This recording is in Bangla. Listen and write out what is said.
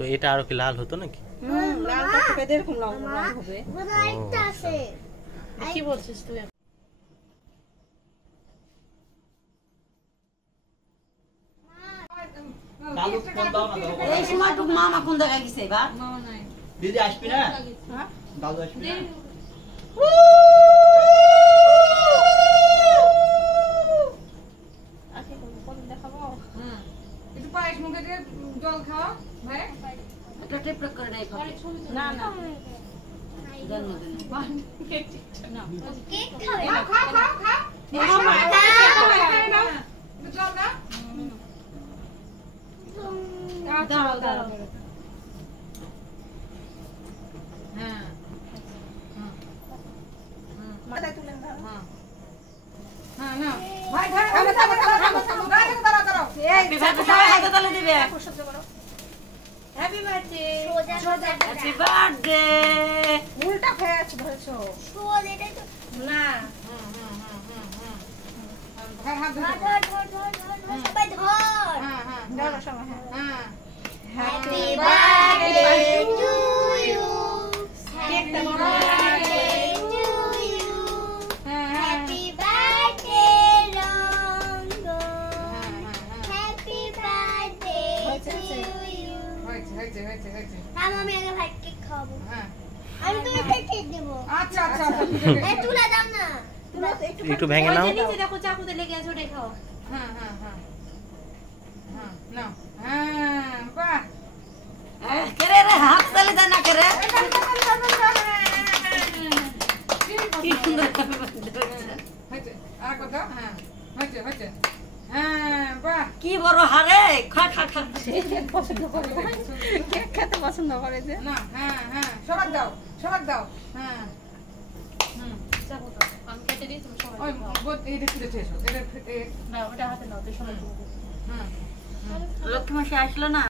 তো এটা আরো কি লাল হতো নাকি? লালটা ফুটে এরকম লাল হবে। কি বলছিস তুই? এই সময় টুক মামা কোন জায়গায় গেছে এবার? মামা নাই। দিদি আসবি না? হ্যাঁ দাদু আসবি না? আজকে কোন দেখাবো? একটু পায়েস মুখে দিয়ে জল খাও ভাই। এটা টেপ করে নাই না না জন্মদিনে কেক না খাও খাও খাও খাও। মামা জল না? দাও দাও। হ্যাঁ মাথায় তুলে দাও হ্যাঁ না ভাই ধর থামো থামো থামো থামো দাঁড়াও দাঁড়াও। হ্যাপি বার্থডে সবাই হাতে তালি দিবে শব্দ করো। Happy birthday. হ্যাপি বার্থডে উল্টা ফেস ধরেছো। না হ্যাঁ হাত ধরে হ্যাঁ হ্যাঁ দাও সবাই হ্যাঁ হ্যাপি কেকটা বড় হয়েছে হয়েছে হয়েছে আমি আগে ভাই কেক খাবো। হ্যাঁ আমি তুমি কেক দেব। আচ্ছা আচ্ছা এই তুলে দাও না। একটু ভেঙে নাও। নিচে দেখো চাকুতে লেগে আছে ওটাই খাও। হ্যাঁ হ্যাঁ হ্যাঁ হ্যাঁ নাও হ্যাঁ বাহ কেরে রে হাত তালি দেয় না কেরে কি সুন্দর হ্যাপি বার্থডে হয়েছে আর কথা হ্যাঁ হয়েছে হয়েছে হ্যাঁ বাহ কি বড় হারে খা খা খা কেক খেতে পছন্দ করে যে। না হ্যাঁ হ্যাঁ সবার দাও হ্যাঁ হুম চাকু দাও। আমি কেটে দিই তুমি সবাই ওই খাও। এইটা তুলে এসো এটা না ওটা হাতে নাও তুই সবাই হুম লক্ষ্মী মাসে আসলো না